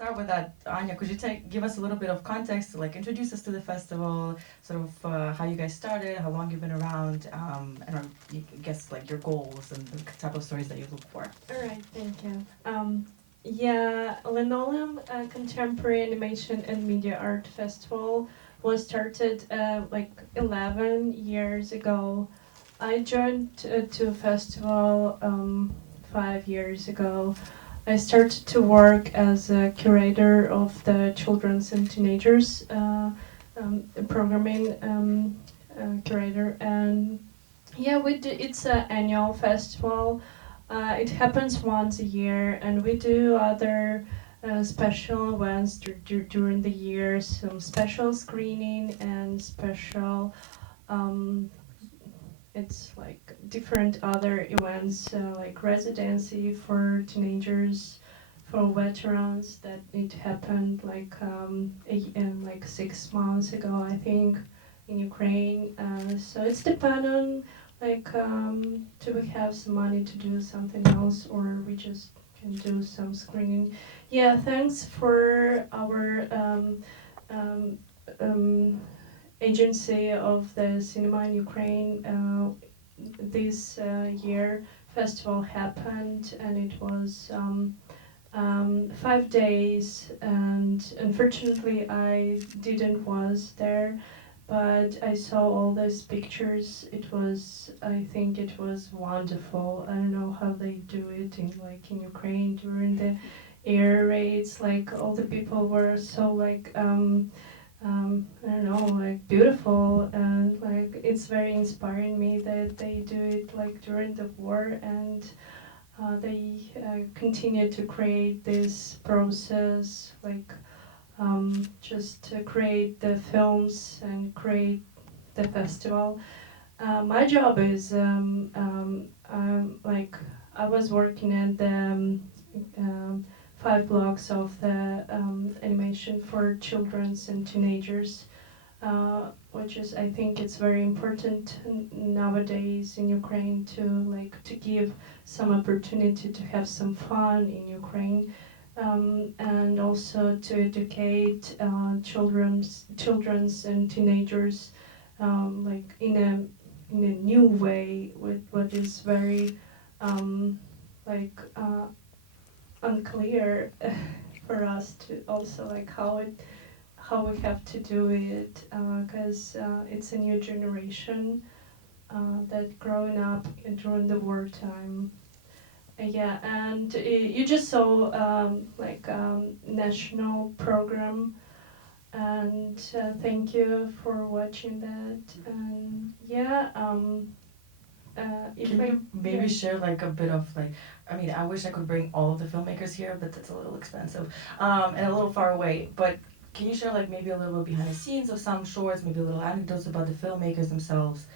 start with that, Anya, could you give us a little bit of context to like introduce us to the festival, sort of how you guys started, how long you've been around, and I guess like your goals and the type of stories that you look for. All right, thank you. Yeah, Linoleum Contemporary Animation and Media Art Festival was started like 11 years ago. I joined to a festival 5 years ago. I started to work as a curator of the children's and teenagers programming curator, and yeah, it's an annual festival. It happens once a year, and we do other special events during the year, some special screening and special it's like different other events like residency for teenagers, for veterans. That it happened like 6 months ago, I think, in Ukraine. So it's depend on do we have some money to do something else, or we just can do some screening. Yeah, thanks for our um, um, agency of the cinema in Ukraine. This year festival happened, and it was 5 days, and unfortunately I didn't was there, but I saw all those pictures. I think it was wonderful. I don't know how they do it in Ukraine during the air raids. Like all the people were so I don't know, like beautiful, and like it's very inspiring me that they do it like during the war, and they continue to create this process, just to create the films and create the festival. My job is like I was working at the um, 5 blocks of the animation for children's and teenagers, which is I think it's very important nowadays in Ukraine to give some opportunity to have some fun in Ukraine, and also to educate children's and teenagers like in a new way with what is very um, like unclear for us to also like how we have to do it, because it's a new generation that growing up during the wartime. Yeah, and you just saw national program, and thank you for watching that. And yeah, if Can I you maybe share like a bit of like, I mean, I wish I could bring all of the filmmakers here, but that's a little expensive, and a little far away. But can you share like maybe a little bit behind the scenes of some shorts, maybe a little anecdotes about the filmmakers themselves?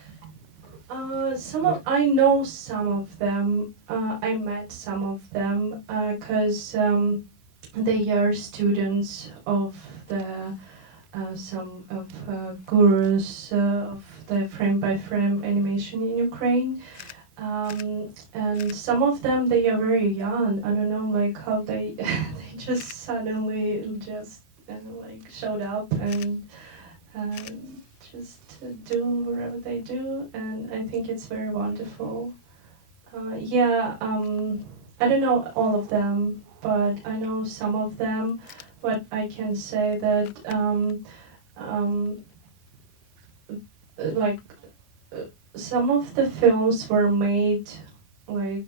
I know some of them. I met some of them because they are students of the some of gurus of the frame by frame animation in Ukraine. And some of them they are very young. I don't know like how they they just suddenly just like showed up and just do whatever they do, and I think it's very wonderful. Yeah, I don't know all of them, but I know some of them. But I can say that um, like some of the films were made like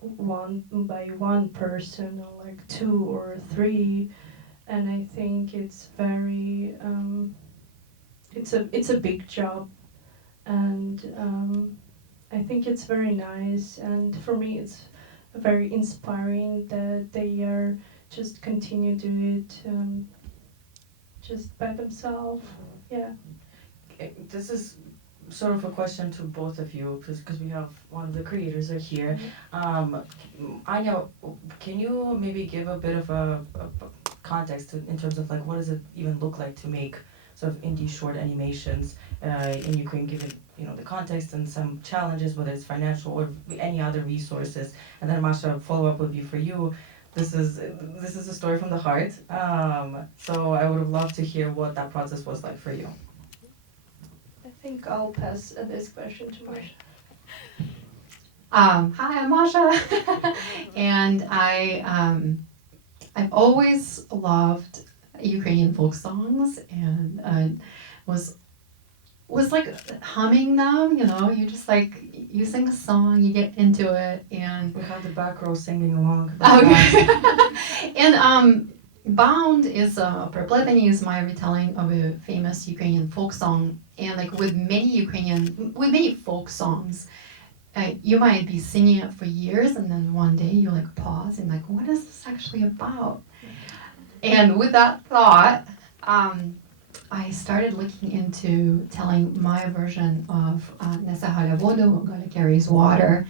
one by one person, or like two or three, and I think it's very it's a big job, and I think it's very nice, and for me it's very inspiring that they are just continue to do it just by themselves. Yeah. This is sort of a question to both of you, because we have one of the creators are here. Anya, can you maybe give a bit of a context in terms of like what does it even look like to make sort of indie short animations in Ukraine, given the context and some challenges, whether it's financial or any other resources. And then Masha, follow up would be for you. this is a story from the heart. So I would have loved to hear what that process was like for you. I think I'll pass this question to Masha. Hi, I'm Masha, and I've always loved Ukrainian folk songs, and was like humming them. You know, you just like you sing a song, you get into it, and We have the back row singing along. okay. And Bound is Perpletany is my retelling of a famous Ukrainian folk song, and like with many folk songs. You might be singing it for years, and then one day you like pause and like, what is this actually about? And with that thought, I started looking into telling my version of Nesahala Vodu, God carries water.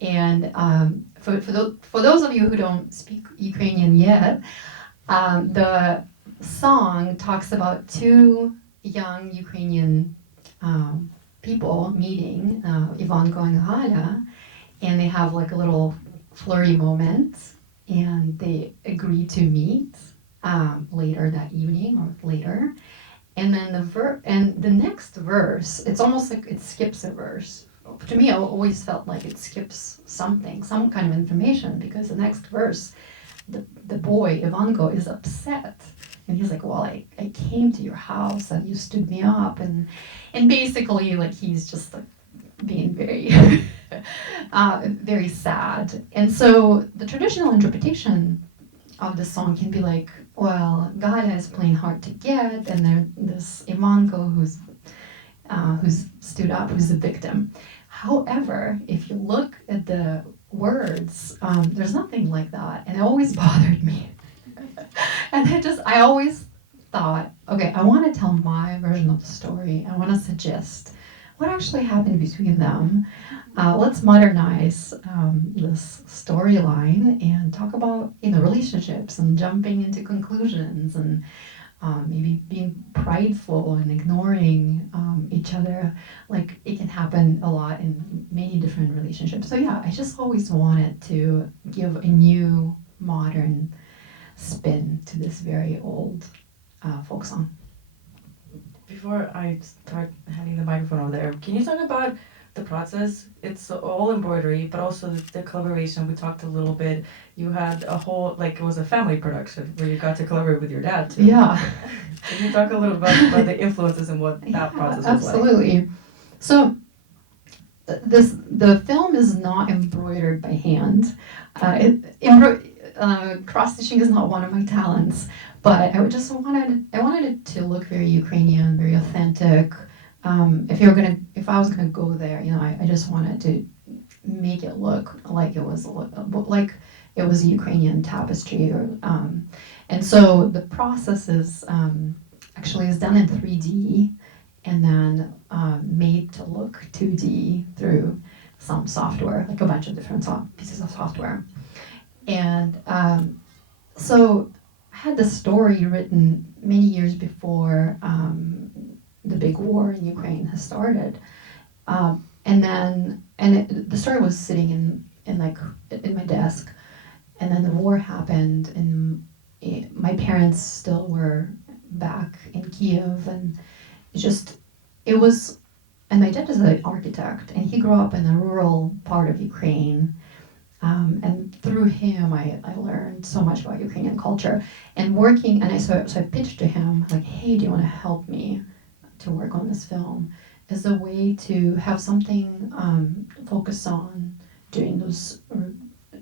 And for those of you who don't speak Ukrainian yet, the song talks about two young Ukrainian people meeting, Ivanko and Ghada, and they have like a little flirty moment, and they agree to meet later that evening or later. And then the next verse, it's almost like it skips a verse. To me, I always felt like it skips something, some kind of information, because the next verse, the boy, Ivanko, is upset. And he's like, well, I came to your house and you stood me up. And basically, like, he's just like being very, very sad. And so the traditional interpretation of the song can be like, well, God is playing hard to get, and there's this Ivanko who's stood up, who's the victim. However, if you look at the words, there's nothing like that, and it always bothered me. And I always thought, okay, I want to tell my version of the story. I want to suggest what actually happened between them. Let's modernize this storyline and talk about relationships and jumping into conclusions and maybe being prideful and ignoring each other. Like it can happen a lot in many different relationships. So yeah, I just always wanted to give a new modern spin to this very old folk song. Before I start handing the microphone over there, can you talk about the process? It's all embroidery, but also the collaboration. We talked a little bit. You had a whole, like it was a family production where you got to collaborate with your dad too. Yeah. Can you talk a little bit about the influences and what that process was like? Absolutely. So the film is not embroidered by hand. Cross stitching is not one of my talents, but I wanted it to look very Ukrainian, very authentic. If I was gonna go there, I just wanted to make it look like it was a Ukrainian tapestry, and so the process is actually is done in 3D and then made to look 2D through some software, like a bunch of different pieces of software. And so I had the story written many years before the big war in Ukraine has started. The story was sitting in my desk, and then the war happened, and my parents still were back in Kiev, and and my dad is an architect, and he grew up in the rural part of Ukraine. And through him, I learned so much about Ukrainian culture. And so I pitched to him, like, hey, do you want to help me to work on this film as a way to have something focus on during those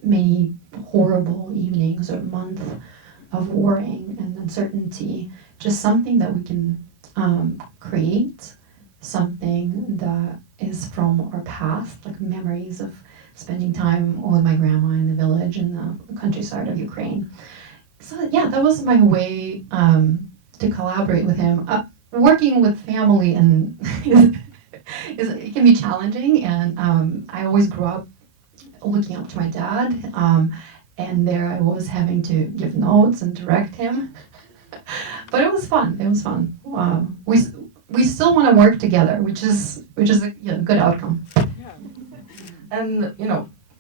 many horrible evenings or month of warring and uncertainty, just something that we can create, something that is from our past, like memories of spending time with my grandma in the village in the countryside of Ukraine. So yeah, that was my way to collaborate with him. Working with family and it can be challenging, and I always grew up looking up to my dad, and there I was having to give notes and direct him. But it was fun. It was fun. We still want to work together, which is a good outcome. And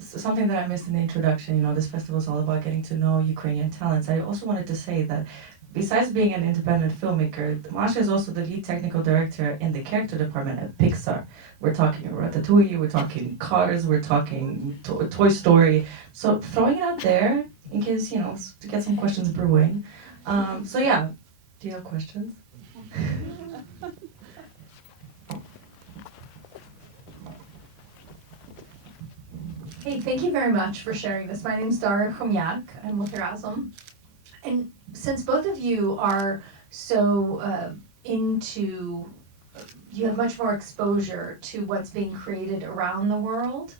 something that I missed in the introduction, this festival is all about getting to know Ukrainian talents. I also wanted to say that besides being an independent filmmaker, Masha is also the lead technical director in the character department at Pixar. We're talking Ratatouille, we're talking Cars, we're talking Toy Story. So throwing it out there in case, to get some questions brewing. So yeah, do you have questions? Hey, thank you very much for sharing this. My name's Dara Chomyak. I'm with Razom. And since both of you are so you have much more exposure to what's being created around the world,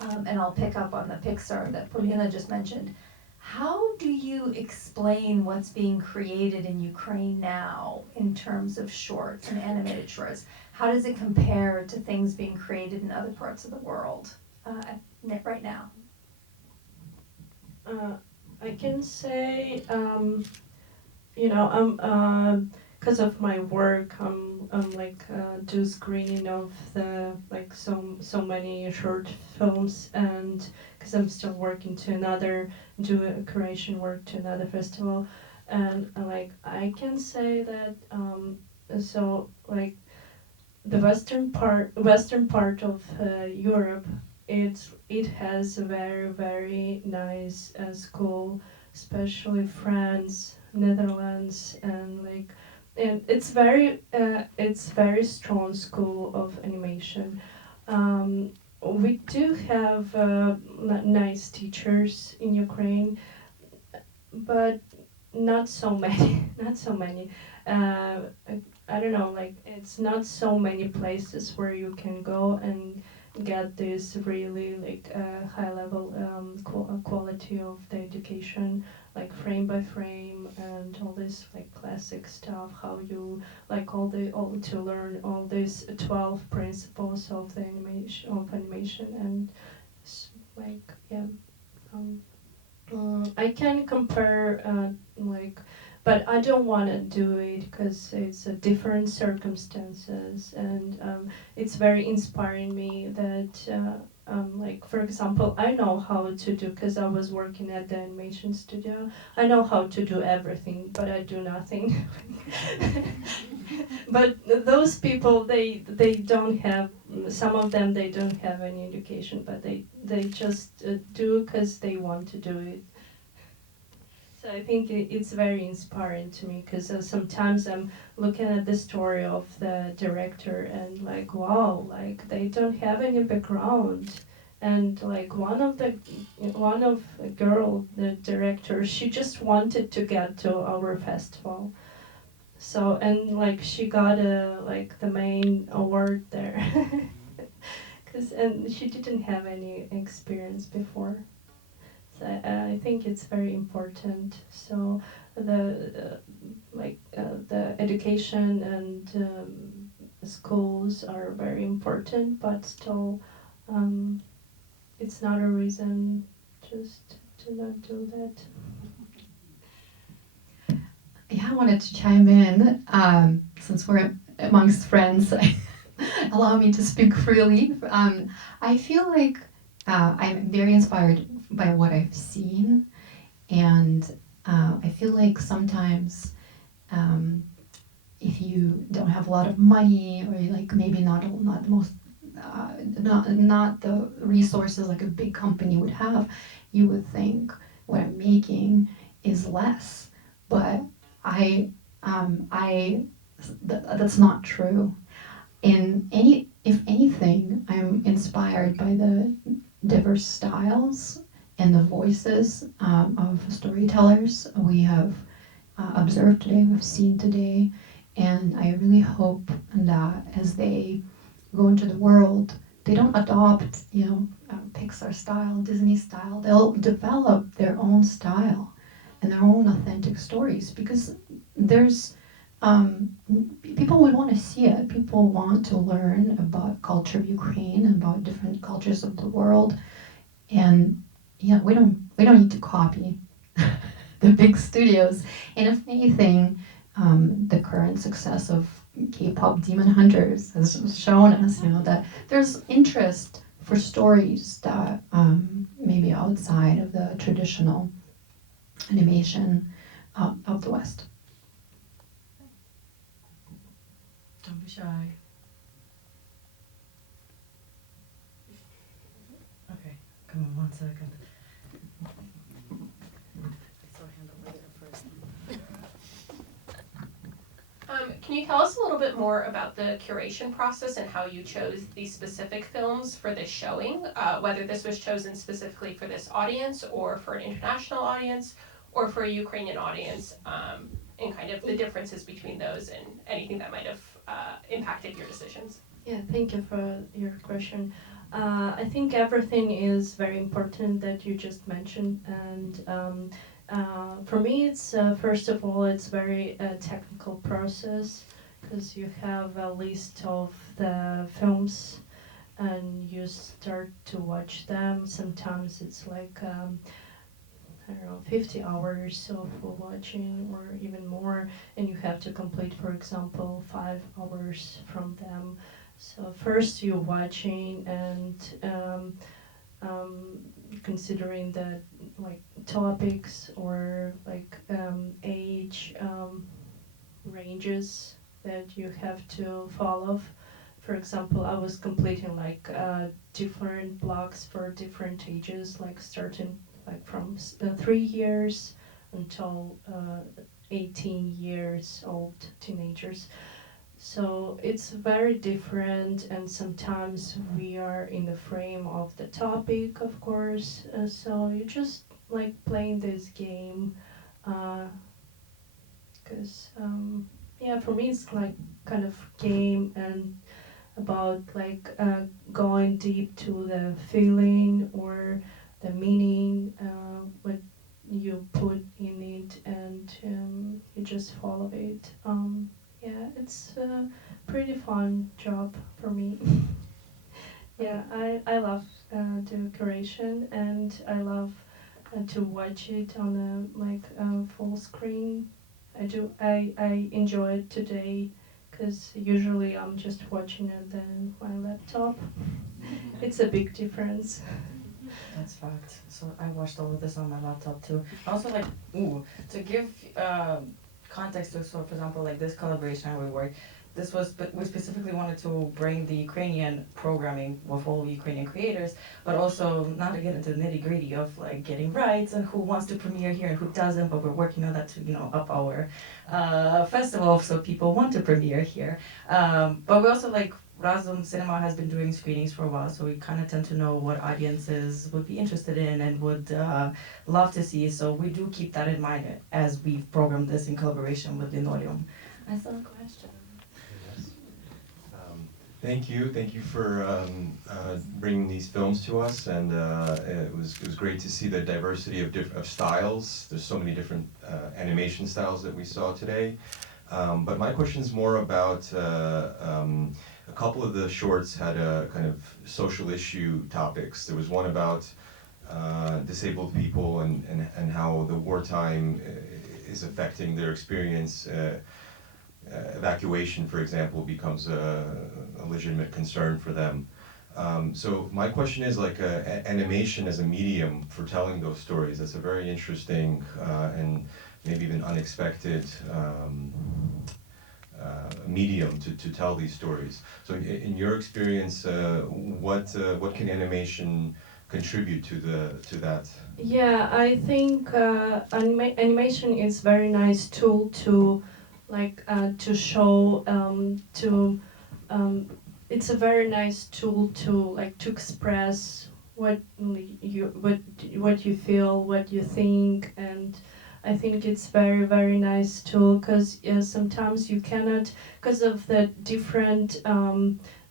and I'll pick up on the Pixar that Polina just mentioned. How do you explain what's being created in Ukraine now in terms of shorts and animated shorts? How does it compare to things being created in other parts of the world right now? I can say, because of my work, I'm like do screening of the so many short films, and because I'm still working do a curation work to another festival, and I can say that the western part of Europe, it has a very, very nice school, especially France, Netherlands, and it's very strong school of animation. We do have nice teachers in Ukraine, but not so many. Not so many. I don't know. It's not so many places where you can go and get this really high level quality of the education, like frame by frame and all this classic stuff. How you all to learn all these 12 principles of the animation and I can compare but I don't want to do it because it's a different circumstances, and it's very inspiring me that for example, I know how to do, because I was working at the animation studio, I know how to do everything, but I do nothing. But those people, they don't have, some of them, they don't have any education, but they just do because they want to do it. So I think it's very inspiring to me, because sometimes I'm looking at the story of the director and wow, they don't have any background. And one of the girl, the director, she just wanted to get to our festival. So, and she got the main award there. And she didn't have any experience before. So I think it's very important. So the education and schools are very important, but still, it's not a reason just to not do that. Yeah, I wanted to chime in, since we're amongst friends. Allow me to speak freely. I feel like I'm very inspired by what I've seen, and I feel like sometimes if you don't have a lot of money, or maybe not the most not the resources like a big company would have, you would think what I'm making is less, but that's not true. If anything, I'm inspired by the diverse styles and the voices of storytellers we have observed today, we've seen today, and I really hope that as they go into the world, they don't adopt, Pixar style, Disney style. They'll develop their own style and their own authentic stories, because there's people would want to see it. People want to learn about culture of Ukraine and about different cultures of the world, and we don't need to copy the big studios. And if anything, the current success of K-pop Demon Hunters has shown us, that there's interest for stories that maybe outside of the traditional animation of the West. Don't be shy. Okay, come on 1 second. I saw a hand over there first. Can you tell us a little bit more about the curation process and how you chose these specific films for this showing? Whether this was chosen specifically for this audience or for an international audience or for a Ukrainian audience, and kind of the differences between those and anything that might have impacted your decisions. Yeah, thank you for your question. I think everything is very important that you just mentioned, and for me, it's first of all, it's very technical process because you have a list of the films and you start to watch them. Sometimes it's like I don't know, 50 hours of watching or even more, and you have to complete, for example, 5 hours from them. So first you're watching and considering the like topics or like age ranges that you have to follow. For example, I was completing like different blocks for different ages, like starting like from 3 years until 18 years old teenagers. So it's very different, and sometimes we are in the frame of the topic, of course. So you just like playing this game, because yeah, for me it's like kind of game and about like going deep to the feeling or the meaning, what you put in it, and you just follow it. Yeah, it's a pretty fun job for me. Yeah, I love the curation, and I love to watch it on a like full screen. I enjoy it today because usually I'm just watching it on my laptop. It's a big difference. That's fact. So I watched all of this on my laptop too. Also, like, to give context to, so for example, like this collaboration we work, this was, but we specifically wanted to bring the Ukrainian programming with all Ukrainian creators, but also not to get into the nitty gritty of like getting rights and who wants to premiere here and who doesn't, but we're working on that to, up our festival so people want to premiere here. But we also like, Razom Cinema has been doing screenings for a while, so we kind of tend to know what audiences would be interested in and would love to see. So we do keep that in mind as we've programmed this in collaboration with Linoleum. I saw a question. Yes. Thank you for bringing these films to us, and it was great to see the diversity of styles. There's so many different animation styles that we saw today. But my question is more about a couple of the shorts had a kind of social issue topics. There was one about disabled people and how the wartime is affecting their experience. Evacuation, for example, becomes a legitimate concern for them. So my question is, like, animation as a medium for telling those stories. That's a very interesting and maybe even unexpected medium to tell these stories. So in your experience, what can animation contribute to that? Yeah, I think animation is very nice tool to to show it's a very nice tool to to express what you feel, what you think, and I think it's very nice tool because sometimes you cannot, because of the different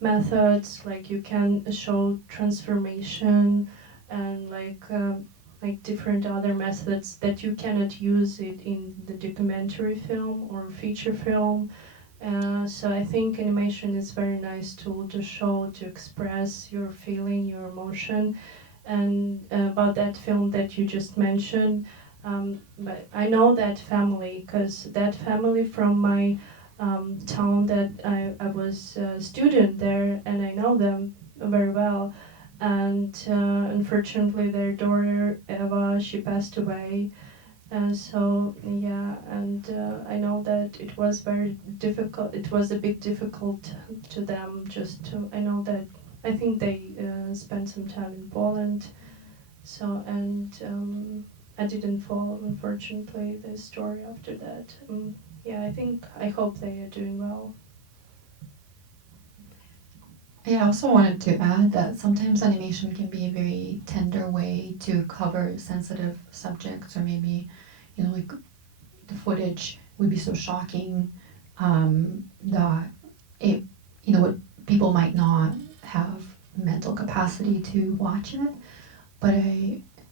methods, like you can show transformation and like different other methods that you cannot use it in the documentary film or feature film. So I think animation is very nice tool to show, to express your feeling, your emotion. And about that film that you just mentioned, but I know that family because that family from my town that I was a student there, and I know them very well. and unfortunately their daughter Eva, she passed away. So yeah, and I know that it was very difficult. It was a bit difficult to them. I know that I think they spent some time in Poland. So and I didn't follow, unfortunately, the story after that. Yeah, I hope they are doing well. Yeah, I also wanted to add that sometimes animation can be a very tender way to cover sensitive subjects, or maybe, like the footage would be so shocking that it, people might not have mental capacity to watch it.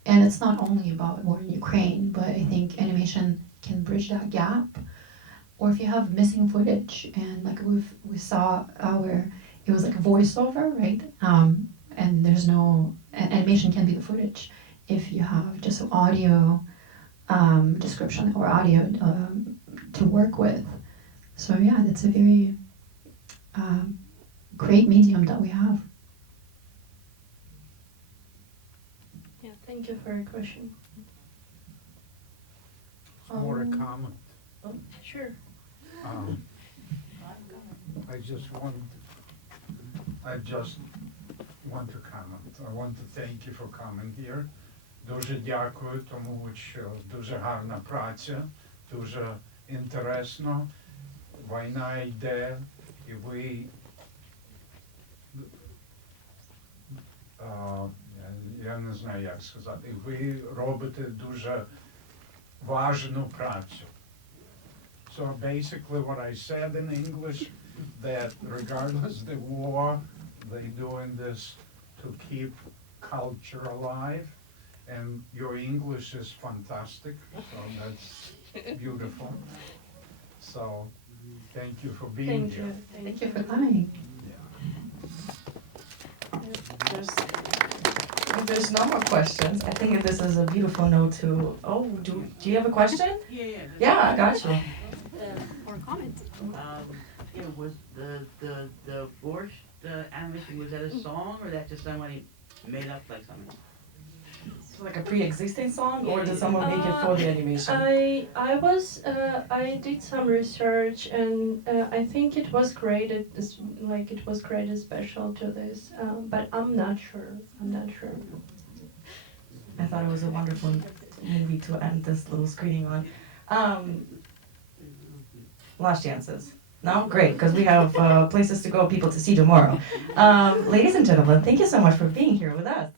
And it's not only about war in Ukraine, but I think animation can bridge that gap. Or if you have missing footage, and like we saw where it was like a voiceover, right? And there's no animation can be the footage if you have just an audio description or audio to work with. So yeah, that's a very great medium that we have. Yeah, thank you for your question. More a comment. Oh, sure. I just want to comment. I want to thank you for coming here. Дуже дякую, тому що дуже гарна праця, дуже інтересно. Війна йде, і ви, я не знаю, як сказати, і ви робите дуже важну працю. So basically what I said in English, that regardless of the war, they're doing this to keep culture alive. And your English is fantastic, so that's beautiful. So thank you for being Thank here. you. Thank you for coming. There's no more questions. I think this is a beautiful note to. Oh, do you have a question? Yeah. Yeah, I got you. Or comment. Was the borscht animation, was that a song or that just somebody made up like something? Like a pre-existing song, or did someone make it for the animation? I did some research, and I think it was created special to this, but I'm not sure. I thought it was a wonderful movie to end this little screening on. Last chances. No? Great, because we have places to go, people to see tomorrow. Ladies and gentlemen, thank you so much for being here with us.